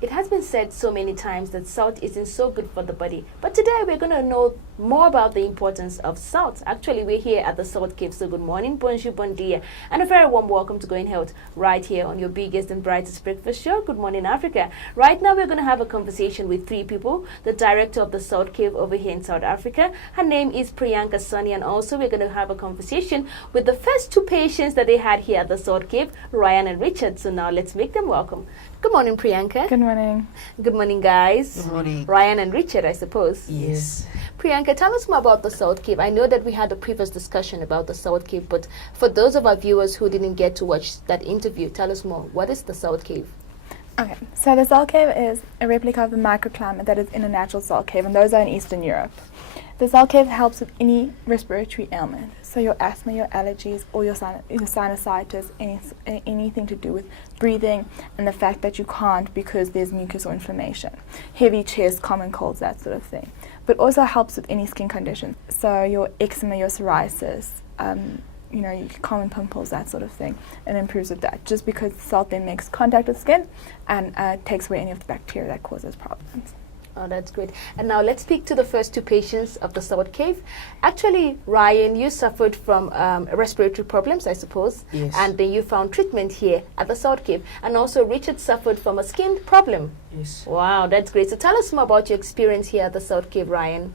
It has been said so many times that salt isn't so good for the body, but today we're going to know more about the importance of salt. Actually, we're here at the Salt Cave, so good morning, bonjour, bon dia, and a very warm welcome to Going Health right here on your biggest and brightest breakfast show, Good Morning Africa. Right now, we're going to have a conversation with three people. The director of the Salt Cave over here in South Africa, her name is Priyanka Sonny, and also we're going to have a conversation with the first two patients that they had here at the Salt Cave, Ryan and Richard. So now let's make them welcome. Good morning, Priyanka. Good morning. Good morning, guys. Good morning. Ryan and Richard, I suppose. Yes. Priyanka, tell us more about the Salt Cave. I know that we had a previous discussion about the Salt Cave, but for those of our viewers who didn't get to watch that interview, tell us more. What is the Salt Cave? Okay, so the Salt Cave is a replica of the microclimate that is in a natural salt cave, and those are in Eastern Europe. The Salt Cave helps with any respiratory ailment, so your asthma, your allergies, or your sinusitis, anything to do with breathing, and the fact that you can't because there's mucus or inflammation, heavy chest, common colds, that sort of thing. But also helps with any skin condition, so your eczema, your psoriasis, your common pimples, that sort of thing, and improves with that, just because salt then makes contact with skin and takes away any of the bacteria that causes problems. Oh, that's great. And now let's speak to the first two patients of the Salt Cave. Actually, Ryan, you suffered from respiratory problems, I suppose. Yes. And then you found treatment here at the Salt Cave. And also Richard suffered from a skin problem. Yes. Wow, that's great. So tell us more about your experience here at the Salt Cave, Ryan.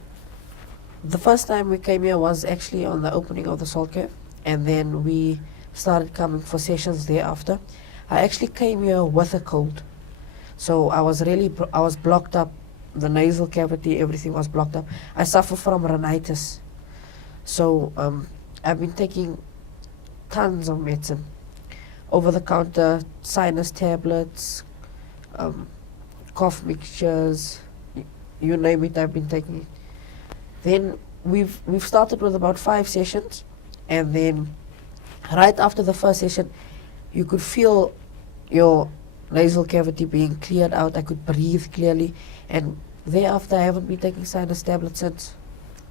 The first time we came here was actually on the opening of the Salt Cave, and then we started coming for sessions thereafter. I actually came here with a cold, so I was blocked up. The nasal cavity, everything was blocked up. I suffer from rhinitis, so I've been taking tons of medicine, over-the-counter sinus tablets, cough mixtures, you name it, I've been taking it. Then we've started with about 5 sessions, and then right after the first session, you could feel your nasal cavity being cleared out. I could breathe clearly, and thereafter I haven't been taking sinus tablets since.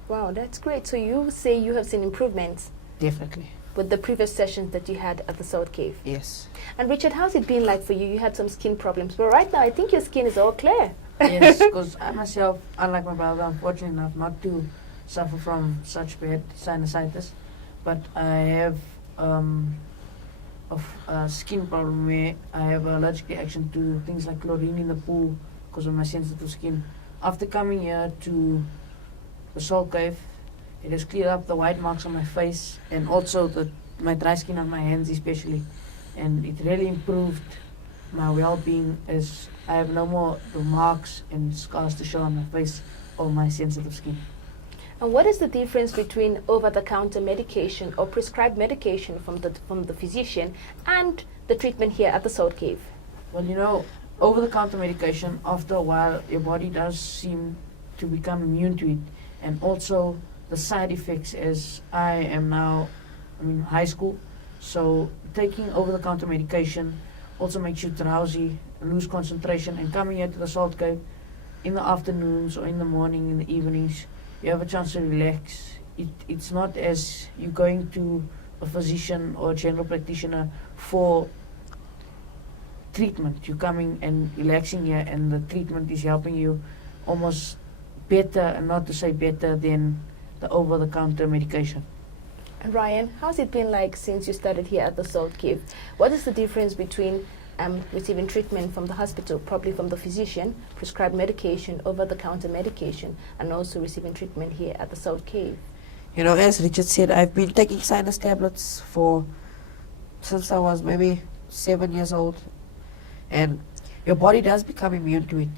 Wow, that's great. So you say you have seen improvements Definitely. with the previous sessions that you had at the Salt Cave. Yes. And Richard, how's it been like for you? You had some skin problems, but right now I think your skin is all clear. Yes, because I myself, unlike my brother, I'm fortunate enough not to suffer from such bad sinusitis, but I have a skin problem where I have an allergic reaction to things like chlorine in the pool because of my sensitive skin. After coming here to the Salt Cave, it has cleared up the white marks on my face and also my dry skin on my hands especially, and it really improved my well-being as I have no more the marks and scars to show on my face or my sensitive skin. And what is the difference between over-the-counter medication or prescribed medication from the physician and the treatment here at the Salt Cave? Well, over-the-counter medication, after a while, your body does seem to become immune to it. And also the side effects, as I am now, high school, so taking over-the-counter medication also makes you drowsy, lose concentration, and coming here to the Salt Cave in the afternoons or in the morning, in the evenings, you have a chance to relax. It's not as you going to a physician or a general practitioner for treatment. You're coming and relaxing here, and the treatment is helping you almost better, and not to say better than the over-the-counter medication. And Ryan, how's it been like since you started here at the Salt Cave? What is the difference between receiving treatment from the hospital, probably from the physician, prescribed medication, over-the-counter medication, and also receiving treatment here at the Salt Cave? As Richard said, I've been taking sinus tablets since I was maybe 7 years old, and your body does become immune to it.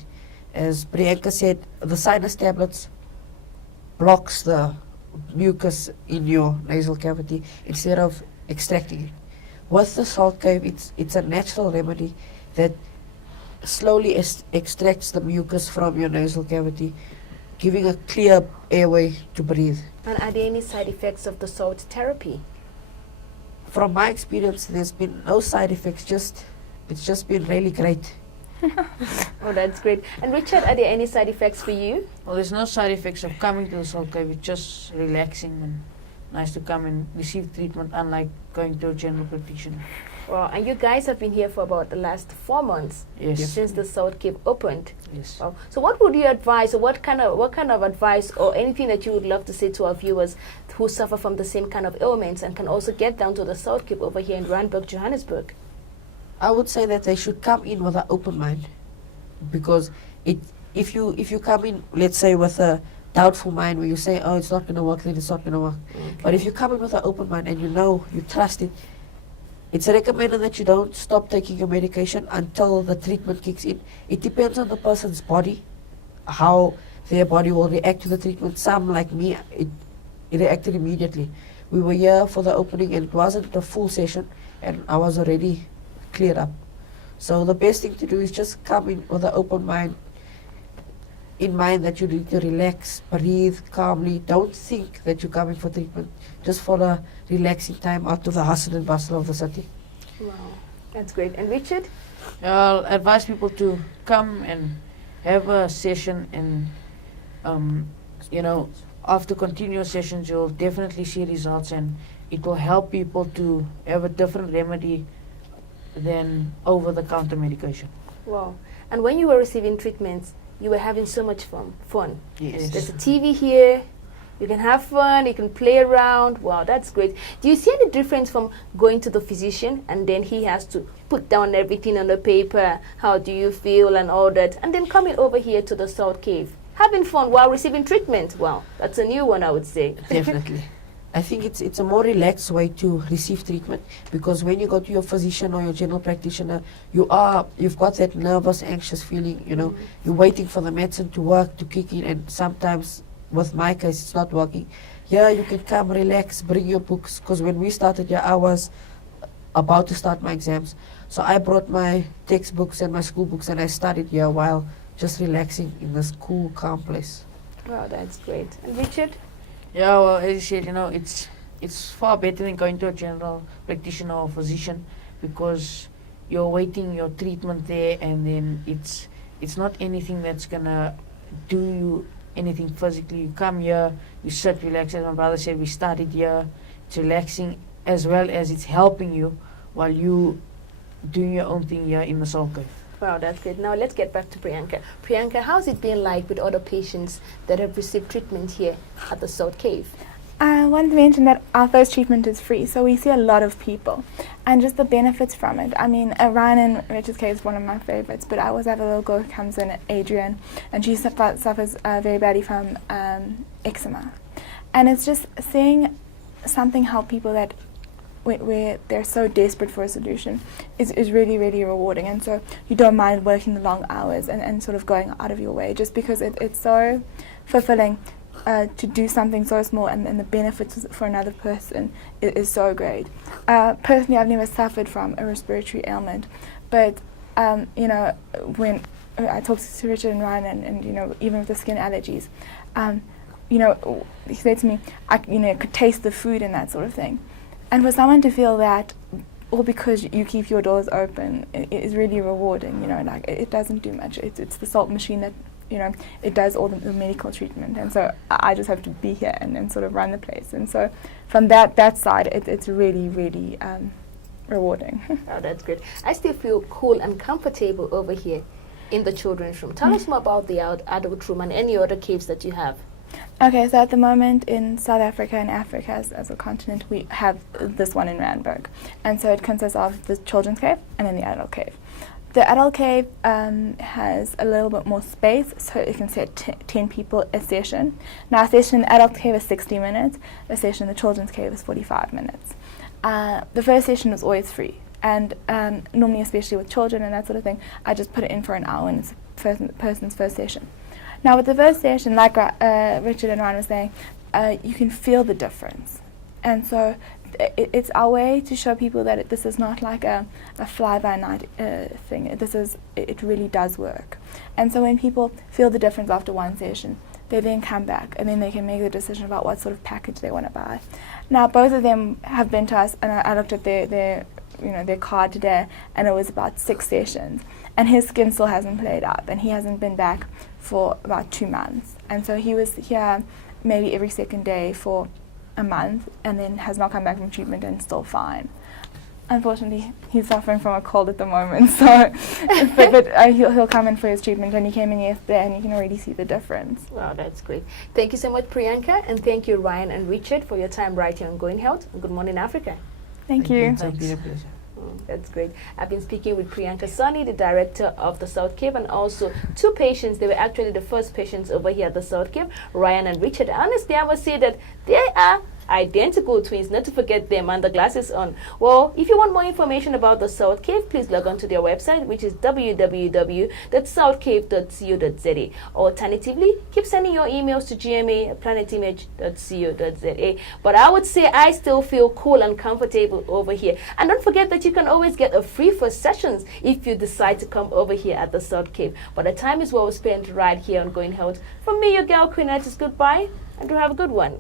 As Priyanka said, the sinus tablets blocks the mucus in your nasal cavity instead of extracting it. With the Salt Cave, it's a natural remedy that slowly extracts the mucus from your nasal cavity, giving a clear airway to breathe. And are there any side effects of the salt therapy? From my experience, there's been no side effects, it's just been really great. Oh, that's great. And Richard, are there any side effects for you? Well, there's no side effects of coming to the Salt Cave. It's just relaxing and nice to come and receive treatment, unlike going to a general practitioner. Well, and you guys have been here for about the last 4 months Yes. since the South Cape opened. Yes. Wow. So what would you advise, or what kind of advice or anything that you would love to say to our viewers who suffer from the same kind of ailments and can also get down to the South Cape over here in Randburg, Johannesburg? I would say that they should come in with an open mind, because if you come in, let's say, with a doubtful mind where you say, oh, it's not going to work, then it's not going to work. But if you come in with an open mind and you trust it, it's recommended that you don't stop taking your medication until the treatment kicks in. It depends on the person's body, how their body will react to the treatment. Some, like me, it reacted immediately. We were here for the opening and it wasn't a full session and I was already cleared up. So the best thing to do is just come in with an open mind, in mind that you need to relax, breathe calmly. Don't think that you're coming for treatment, just for a relaxing time out of the hustle and bustle of the city. Wow, that's great. And Richard? I'll advise people to come and have a session, and after continuous sessions you'll definitely see results, and it will help people to have a different remedy than over-the-counter medication. Wow. And when you were receiving treatments, you were having so much fun. Yes. There's a TV here. You can have fun. You can play around. Wow, that's great. Do you see any difference from going to the physician and then he has to put down everything on the paper? How do you feel and all that? And then coming over here to the South Cave, having fun while receiving treatment. Wow, that's a new one, I would say. Definitely. I think it's a more relaxed way to receive treatment, because when you go to your physician or your general practitioner, you've got that nervous, anxious feeling, you're waiting for the medicine to work, to kick in, and sometimes with my case it's not working. Here you can come, relax, bring your books, because when we started here I was about to start my exams. So I brought my textbooks and my school books and I studied here while just relaxing in this cool, calm place. Wow, that's great. And Richard? Yeah, well, as you said, it's far better than going to a general practitioner or physician, because you're waiting your treatment there, and then it's not anything that's gonna do you anything physically. You come here, you sit, relax. As my brother said, we started here. It's relaxing as well as it's helping you while you doing your own thing here in the South Cape. Wow, that's good. Now let's get back to Priyanka. Priyanka, how's it been like with other patients that have received treatment here at the South Cave? I want to mention that our first treatment is free, so we see a lot of people, and just the benefits from it. I mean, Ryan in Richard's case is one of my favorites, but I always have a little girl who comes in, Adrian, and she suffers very badly from eczema. And it's just seeing something help people that where they're so desperate for a solution is really, really rewarding. And so you don't mind working the long hours and sort of going out of your way, just because it's so fulfilling to do something so small, and the benefits for another person is so great. Personally, I've never suffered from a respiratory ailment, but when I talked to Richard and Ryan, and even with the skin allergies, he said to me, I could taste the food and that sort of thing. And for someone to feel that, all because you keep your doors open, it is really rewarding. It doesn't do much. It's the salt machine that it does all the medical treatment, and so I just have to be here and sort of run the place. And so from that side, it's really, really rewarding. Oh, that's good. I still feel cool and comfortable over here in the children's room. Tell us more about the adult room and any other caves that you have. Okay, so at the moment in South Africa and Africa as a continent, we have this one in Randburg. And so it consists of the children's cave and then the adult cave. The adult cave has a little bit more space, so it can sit 10 people a session. Now a session in the adult cave is 60 minutes, a session in the children's cave is 45 minutes. The first session is always free, and normally, especially with children and that sort of thing, I just put it in for an hour and it's the person's first session. Now with the first session, like Richard and Ryan were saying, you can feel the difference. And so it's our way to show people that this is not like a fly-by-night thing. It really does work. And so when people feel the difference after one session, they then come back and then they can make the decision about what sort of package they want to buy. Now both of them have been to us, and I looked at their card today, and it was about 6 sessions. And his skin still hasn't played up, and he hasn't been back for about 2 months. And so he was here maybe every second day for a month, and then has not come back from treatment and still fine. Unfortunately, he's suffering from a cold at the moment, so he'll come in for his treatment, and he came in yesterday, and you can already see the difference. Wow, that's great. Thank you so much, Priyanka, and thank you, Ryan and Richard, for your time right here on Going Health. Good morning, Africa. Thank you. It's been a pleasure. That's great. I've been speaking with Priyanka Sani, the director of the South Cape, and also two patients. They were actually the first patients over here at the South Cape, Ryan and Richard. Honestly, I must say that they are identical twins, not to forget them and the glasses on. Well, if you want more information about the South Cape, please log on to their website, which is www.southcape.co.za. Alternatively, keep sending your emails to gma@planetimage.co.za. But I would say I still feel cool and comfortable over here. And don't forget that you can always get a free first sessions if you decide to come over here at the South Cape. But the time is well spent right here on Going Health. From me, your girl Queen, it is goodbye, and do have a good one.